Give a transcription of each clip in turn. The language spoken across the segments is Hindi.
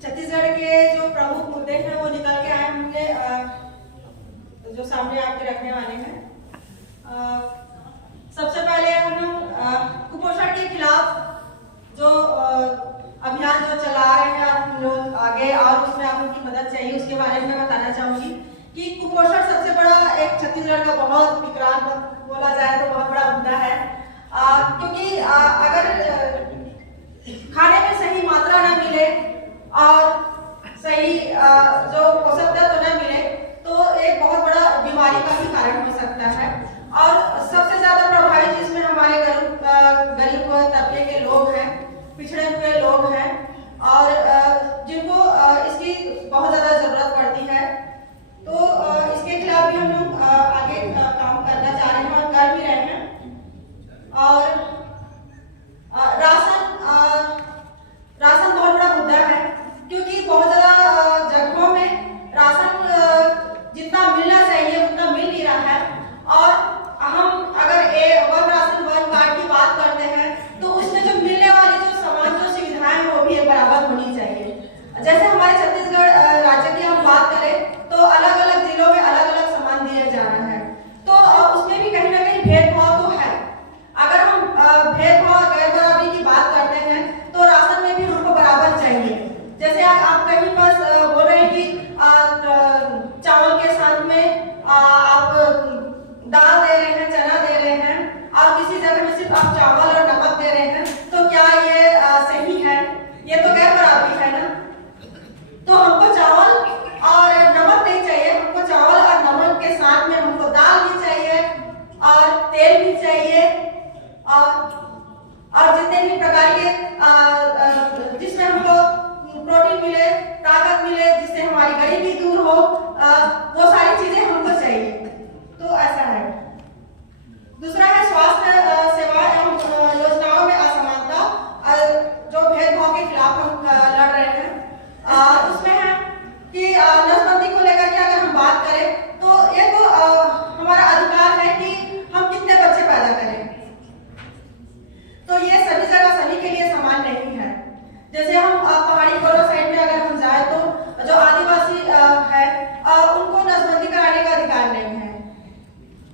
छत्तीसगढ़ के जो प्रमुख मुद्दे हैं वो निकल के आए होंगे, जो सामने आपके रखने वाले हैं। सबसे पहले हम कुपोषण के खिलाफ जो अभियान जो चला रहे हैं आप लोग आगे, और उसमें आप उनकी मदद चाहिए, उसके बारे में बताना चाहूंगी कि कुपोषण सबसे बड़ा एक छत्तीसगढ़ का बहुत विक्रांत बोला जाए तो बहुत बड़ा मुद्दा है, क्योंकि अगर खाने में सही मात्रा न मिले और सही जो पोषक तत्व न मिले तो एक बहुत बड़ा बीमारी का भी कारण हो सकता है। और सबसे ज्यादा प्रभावित इसमें हमारे गरीब तबके के लोग हैं, पिछड़े हुए लोग हैं, और जिनको इसकी बहुत ज्यादा जरूरत पड़ती है। तो इसके खिलाफ भी हम लोग आगे काम करना चाह रहे हैं और कर भी रहे हैं। और राशन बहुत बड़ा मुद्दा है, क्योंकि बहुत ज्यादा जगहों में राशन जितना मिलना चाहिए उतना मिल नहीं रहा है। और हम अगर वन राशन वन कार्ड की बात करते हैं तो उसमें जो मिलने वाली जो सामान जो सुविधाएं हैं वो भी बराबर होनी चाहिए। जैसे हमारे छत्तीसगढ़ राज्य की हम बात करें तो अलग अलग जिलों में अलग अलग सामान दिया जा रहा है, तो उसमें भी कहीं ना कहीं भेदभाव तो है। अगर हम भेदभाव गैर बराबरी की बात करते हैं तो राशन में भी हमको बराबर चाहिए। जैसे आप कहीं बस बोल रहे हैं कि चावल के साथ में आप दाल दे रहे हैं, चना दे रहे हैं, और किसी जगह में सिर्फ आप चावल और नमक दे रहे हैं, तो क्या ये सही है? ये तो गैर बराबरी है ना। तो हमको चावल और नमक नहीं चाहिए, हमको चावल और नमक के साथ में हमको दाल भी चाहिए और तेल भी चाहिए, और जितने भी प्रकार के जिसमें हमको प्रोटीन मिले, ताकत मिले, जिससे हमारी गरीबी दूर हो, वो सारी चीजें हमको चाहिए। तो ऐसा है। दूसरा है स्वास्थ्य सेवा एवं योजनाओं में असमानता, जो भेदभाव के खिलाफ हम लड़ रहे हैं। उसमें है कि नसबंदी को लेकर के अगर हम बात करें तो ये तो हमारा अधिकार है कि हम कितने बच्चे पैदा करें, तो ये सभी जगह सभी के लिए समान नहीं है। जैसे हम पहाड़ी कोरों साइड में अगर हम जाए तो जो आदिवासी है उनको नसबंदी कराने का अधिकार नहीं है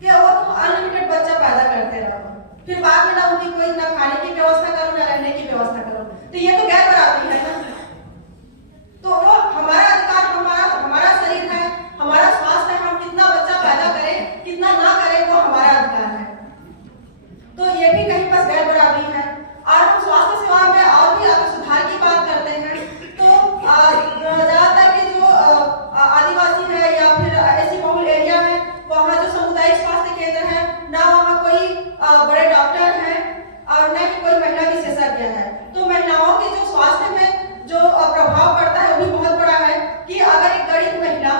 कि वो तुम अनलिमिटेड बच्चा पैदा करते रहो, फिर बाद में ना उनकी कोई ना खाने की व्यवस्था करो ना रहने की व्यवस्था करो, तो ये तो गैर बराबरी है ना। तो वो हमारा अधिकार, हमारा शरीर है, हमारा स्वास्थ्य है, हम कितना बच्चा पैदा करें कितना ना करें वो हमारा अधिकार है। तो ये भी कहीं पर गैर बराबरी है। और हम स्वास्थ्य सेवा में और भी अगर सुधार की बात करते हैं तो ज्यादातर के जो आदिवासी है या फिर ऐसी बहुल एरिया है, वहाँ जो सामुदायिक स्वास्थ्य केंद्र है, ना वहाँ कोई बड़े डॉक्टर हैं और न ही कोई महिला विशेषज्ञ है। तो महिलाओं के जो स्वास्थ्य में जो प्रभाव पड़ता है वो भी बहुत बड़ा है कि अगर एक गरीब महिला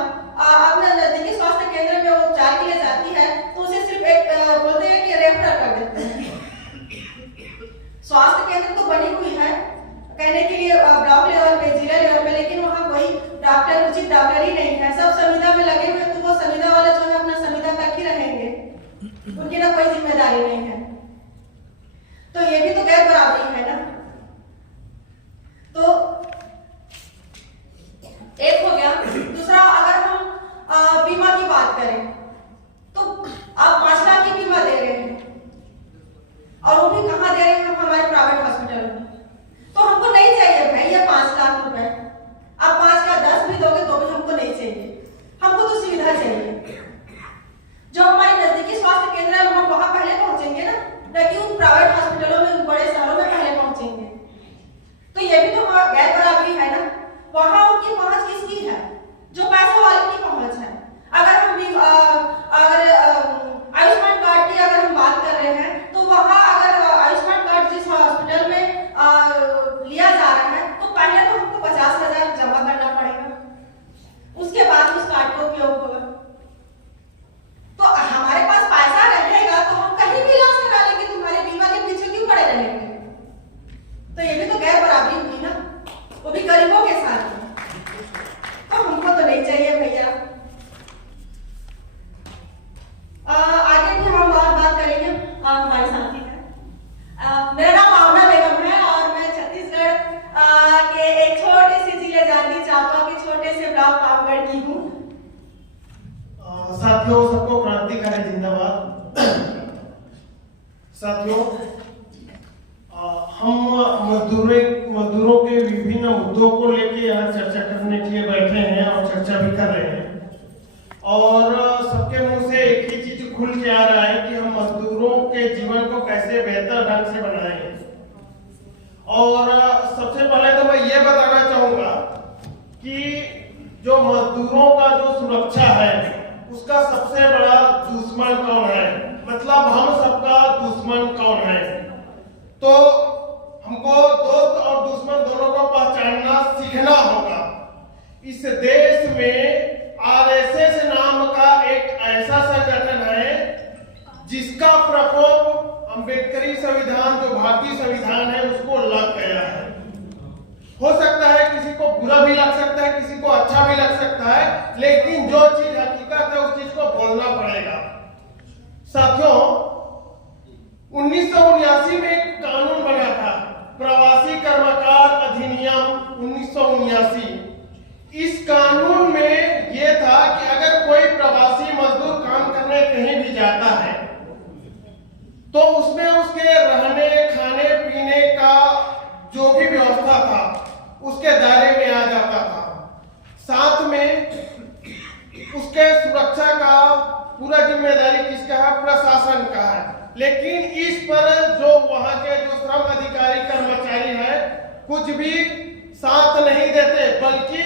अपने नजदीकी स्वास्थ्य केंद्र में उपचार के लिए जाती है तो उसे सिर्फ एक बोलते हैं कि रेफर कर देते हैं। स्वास्थ्य केंद्र तो बनी हुई है कहने के लिए ब्लॉक लेवल पे, जिला लेवल पे, लेकिन वहाँ कोई डॉक्टर, उचित डॉक्टर ही नहीं है। सब संविदा में लगे हुए, तो वो संविदा वाले जो है अपना संविदा तक ही रहेंगे, उनकी ना कोई जिम्मेदारी नहीं है। तो ये भी तो गैर बराबरी है ना। तो एक हो गया। दूसरा, अगर हम बीमा की बात करें तो आप 5 लाख की बीमा दे रहे हैं, और वो भी कहाँ दे रहे हैं? हम हमारे प्राइवेट हॉस्पिटल में। तो हमको नहीं चाहिए भाई ये 5 लाख रुपए, आप 5 का 10 भी दोगे तो भी हमको नहीं चाहिए। हमको तो सुविधा चाहिए। जो हमारे नजदीकी स्वास्थ्य केंद्र है हम वहां पहले पहुंचेंगे ना, न कि उन प्राइवेट हॉस्पिटलों में, बड़े शहरों में पहले पहुंचेंगे। तो ये भी तो गैर बराबरी है ना। वहां उनकी पहुंच किसकी है? जो पैसे वाले की पहुंच है। अगर हम अगर आयुष्मान कार्ड की अगर हम बात कर रहे हैं तो वहां अगर आयुष्मान कार्ड जिस हॉस्पिटल में लिया जा रहा है तो पहले तो हमको 50,000 जमा करना पड़ेगा, उसके बाद उस कार्ड का उपयोग होगा। तो हमारे पास पैसा साथियों, हम मजदूरों के विभिन्न मुद्दों को लेकर यहाँ चर्चा करने के लिए बैठे हैं और चर्चा भी कर रहे हैं। और सबके मुंह से एक ही चीज खुल के आ रहा है कि हम मजदूरों के जीवन को कैसे बेहतर ढंग से बनाएं। और सबसे पहले तो मैं ये बताना चाहूंगा कि जो मजदूरों का जो सुरक्षा है उसका सबसे बड़ा दुश्मन कौन है, मतलब हम सबका दुश्मन कौन है। तो हमको दोस्त और दुश्मन दोनों को पहचानना सीखना होगा। इस देश में आरएसएस नाम का एक ऐसा संगठन है जिसका प्रकोप अम्बेडकरी संविधान, जो भारतीय संविधान है, उसको लग गया है। हो सकता है किसी को बुरा भी लग सकता है, किसी को अच्छा भी लग सकता है, लेकिन जो चीज हकीकत है उस चीज को बोलना पड़ेगा। साथियों, 1979 में एक कानून बना था, प्रवासी कर्मकार अधिनियम 1979। इस कानून में यह था कि अगर कोई प्रवासी मजदूर काम करने कहीं भी जाता है तो उसमें उसके रहने, खाने पीने का जो भी व्यवस्था था उसके दायरे में आ जाता था। साथ में उसके सुरक्षा का पूरा जिम्मेदारी किसका है? प्रशासन का है। लेकिन इस पर जो वहां के जो श्रम अधिकारी कर्मचारी है कुछ भी साथ नहीं देते, बल्कि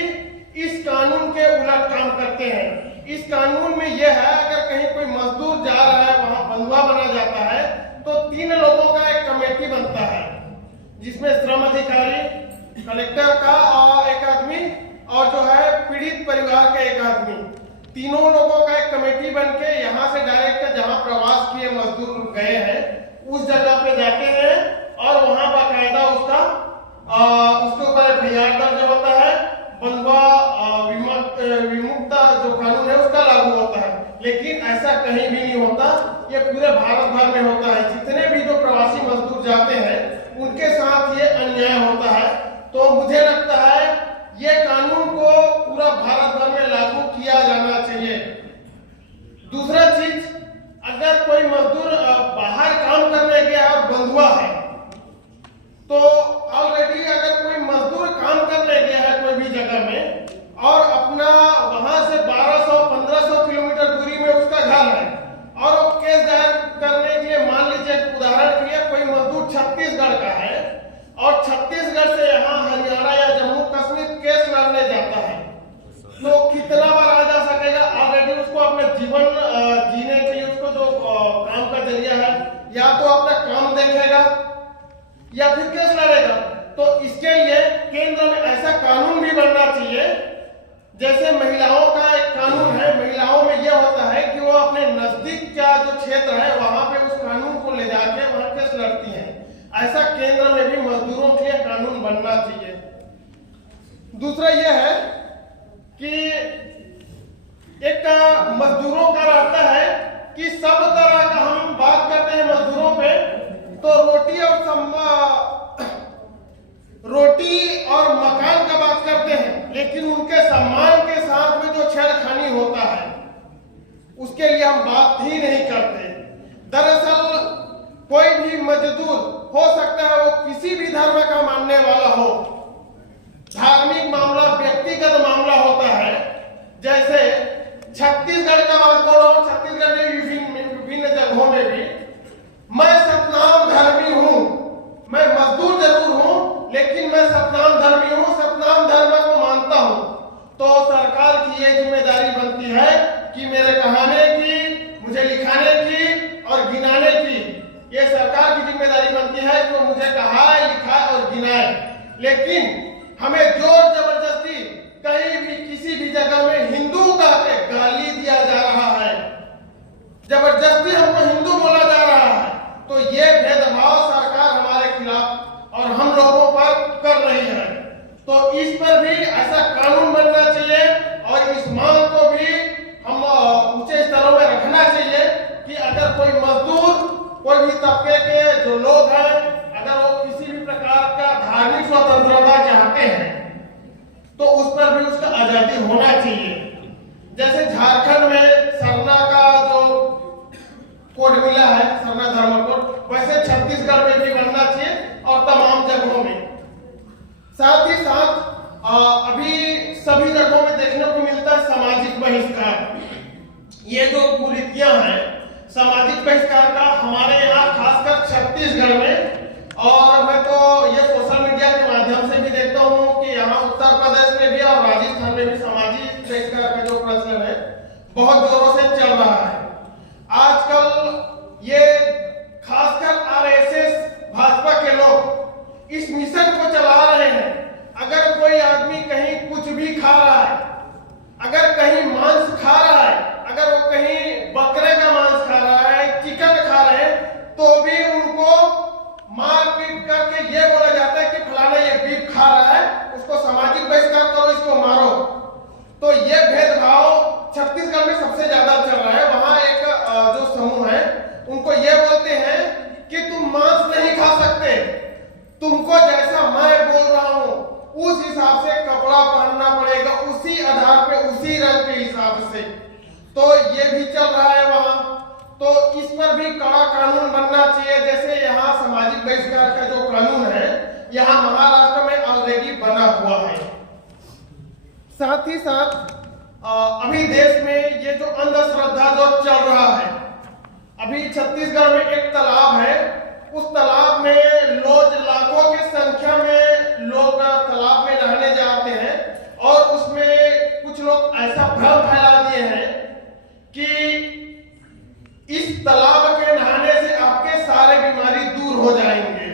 इस कानून के उलट काम करते हैं। इस कानून में यह है, अगर कहीं कोई मजदूर जा रहा है, वहां बंधुआ बना जाता है, तो 3 लोगों का एक कमेटी बनता है जिसमें श्रम अधिकारी, कलेक्टर का एक आदमी और जो है पीड़ित परिवार का एक आदमी, तीनों लोगों का एक कमेटी बनके यहाँ से डायरेक्ट जहाँ प्रवास किए मजदूर गए हैं उस जगह पे जाते हैं और वहाँ बाकायदा उसके ऊपर एफआईआर दर्ज होता है। बंधुआ विमुक्ता जो कानून है उसका लागू होता है। लेकिन ऐसा कहीं भी नहीं होता, ये पूरे भारत भर में होता है। जितने भी जो प्रवासी मजदूर जाते हैं उनके साथ ये अन्याय होता है। तो मुझे लगता है ये कानून को पूरा भारत भर में लागू किया जाना चाहिए। दूसरा चीज, अगर कोई मजदूर बाहर काम करने गया और बंधुआ है, तो ऑलरेडी अगर कोई मजदूर काम करने गया है कोई भी जगह में और अपना वहां से 1200-1500 किलोमीटर दूरी में उसका घर है और वो केस दायर करने के लिए, मान लीजिए उदाहरण के लिए कोई मजदूर छत्तीसगढ़ का है और छत्तीसगढ़ से यहाँ हरियाणा या जम्मू कश्मीर केस लड़ने जाता है, तो कितना बार आ जा सकेगा? ऑलरेडी उसको अपने जीवन जीने के लिए उसको जो काम का जरिया है, या तो अपना काम देखेगा या फिर केस लड़ेगा। तो इसके लिए केंद्र में ऐसा कानून भी बनना चाहिए, जैसे महिलाओं का एक कानून है। महिलाओं में यह होता है कि वो अपने नजदीक का जो क्षेत्र है वहां पे उस कानून को ले जाके वहां केस लड़ती हैं। ऐसा केंद्र में भी मजदूरों के लिए कानून बनना चाहिए। दूसरा यह है कि एक मजदूरों का रहता है कि सब तरह का, हम बात करते हैं मजदूरों पे तो रोटी और मकान का बात करते हैं, लेकिन उनके सम्मान के साथ में जो छेड़खानी होता है उसके लिए हम बात ही नहीं करते। दरअसल कोई भी मजदूर हो सकता है वो किसी भी धर्म का मानने वाला हो, धार्मिक मामला व्यक्तिगत मामला होता है। जैसे छत्तीसगढ़ का बात करो, छत्तीसगढ़ में विभिन्न जगहों में भी मैं सतनाम धर्मी हूं, मैं मजदूर जरूर हूं लेकिन मैं सतनाम धर्मी हूं, सतनाम धर्म को मानता हूं। तो सरकार की ये जिम्मेदारी बनती है कि मेरे कहने की, मुझे लिखाने की और गिनाने की, ये सरकार की जिम्मेदारी बनती है कि वो मुझे कहाए, लिखाए और गिनाए। लेकिन हमें जोर जबरदस्ती कहीं भी किसी भी जगह में हिंदू का गाली दिया जा रहा है, जबरदस्ती हमको हिंदू बोला जा रहा है, तो ये भेदभाव सरकार हमारे खिलाफ और हम लोगों पर कर रही है। तो इस पर भी ऐसा कानून बनना चाहिए और इस मांग को भी हम ऊंचे स्तरों में रखना चाहिए कि अगर कोई मजदूर, कोई भी तबके के जो लोग हैं, अगर वो किसी भी प्रकार का धार्मिक स्वतंत्रता चाहते हैं तो उस पर भी उसका आजादी होना चाहिए। जैसे झारखंड में सरना का जो कोड मिला है, सरना धर्म कोड, वैसे छत्तीसगढ़ में भी बनना चाहिए और तमाम जगहों में। साथ ही साथ अभी सभी जगहों में देखने को मिलता है सामाजिक बहिष्कार। ये जो कुरीतियां हैं सामाजिक बहिष्कार का हमारे यहाँ खासकर छत्तीसगढ़ में, और मैं तो ये सोशल मीडिया के माध्यम से भी देखता हूँ कि यहाँ उत्तर प्रदेश में भी और राजस्थान में भी सामाजिक बहिष्कार का जो प्रचलन है बहुत जोरों से चल रहा है। आजकल ये खासकर आरएसएस भाजपा के लोग इस मिशन को चला रहे हैं। अगर कोई आदमी कहीं कुछ भी खा रहा है, अगर कहीं मांस खा रहा है, अगर वो कहीं बकरे का मांस खा रहा है, चिकन खा रहे हैं, तो भी उनको मार पीट करके ये बोला जाता है कि फलाना ये बीफ खा रहा है, उसको सामाजिक बहिष्कार करो, इसको मारो। तो ये भेदभाव छत्तीसगढ़ में सबसे ज्यादा चल रहा है। वहां एक जो समूह है उनको ये बोलते हैं कि तुम मांस नहीं खा सकते, तुमको जैसा मैं बोल रहा हूं उस हिसाब से कपड़ा पहनना पड़ेगा, उसी आधार पे, उसी रंग के हिसाब से। तो ये भी चल रहा है वहां। तो इस पर भी कड़ा कानून बनना चाहिए। जैसे यहाँ सामाजिक बहिष्कार का जो कानून है यहाँ महाराष्ट्र में ऑलरेडी बना हुआ है। साथ ही साथ अभी देश में ये जो अंधश्रद्धा जो चल रहा है, अभी छत्तीसगढ़ में एक तालाब है, उस तालाब में रोज लाखों की संख्या में लोग तालाब में नहाने जाते हैं और उसमें कुछ लोग ऐसा भ्रम फैला दिए हैं कि इस तालाब के नहाने से आपके सारे बीमारी दूर हो जाएंगे,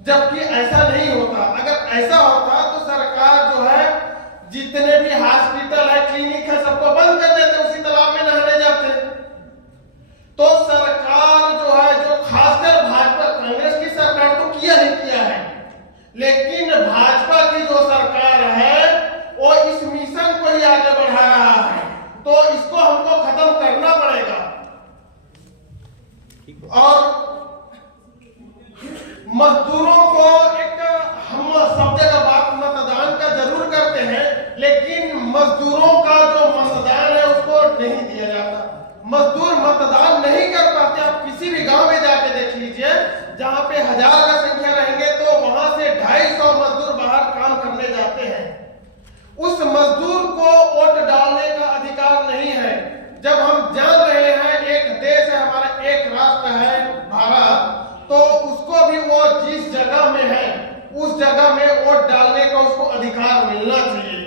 जबकि ऐसा नहीं होता। अगर ऐसा होता तो सरकार जो है जितने भी हॉस्पिटल है, क्लिनिक है, सबको बंद कर देते, उसी तालाब में नहाने जाते। तो सरकार जो है, जो खासकर भाजपा कांग्रेस की सरकार तो किया ही किया है, लेकिन भाजपा की जो सरकार है वो इस मिशन को ही आगे बढ़ा रहा है। तो इसको हमको खत्म करना पड़ेगा। और मजदूरों को एक, हम सब जगह बात मतदान का जरूर करते हैं, लेकिन मजदूरों का जो मतदान है उसको नहीं दिया जाता। मजदूर मतदान नहीं कर पाते। आप किसी भी गांव में जाके देख लीजिए, जहां पे 1000 का संख्या रहेंगे तो वहां से 250 मजदूर बाहर काम करने जाते हैं। उस मजदूर को वोट डालने का अधिकार नहीं है। जब हम जान रहे हैं एक देश है हमारा, एक राष्ट्र है भारत, तो उसको भी वो जिस जगह में है उस जगह में वोट डालने का उसको अधिकार मिलना चाहिए।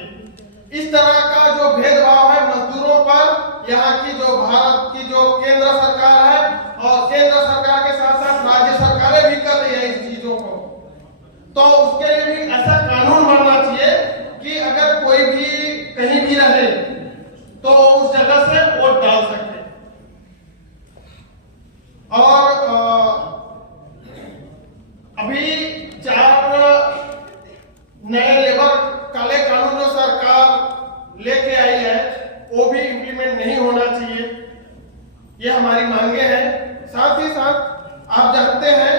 इस तरह का जो भेदभाव है मजदूरों पर, यहाँ की जो भारत की जो केंद्र सरकार है और केंद्र सरकार के साथ साथ राज्य सरकारें भी कर रही है इस चीजों को, तो उसके लिए भी ऐसा कानून बनना चाहिए कि अगर कोई भी कहीं भी रहे तो उस जगह से वोट डाल सके। और अभी 4 नए लेबर काले कानून जो सरकार लेके आई है वो भी इंप्लीमेंट नहीं होना चाहिए, ये हमारी मांगे हैं। साथ ही साथ आप जानते हैं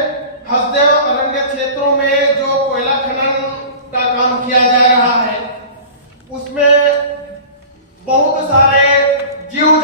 हसदेव अरण्य क्षेत्रों में जो कोयला खनन का काम किया जा रहा है उसमें बहुत सारे जीव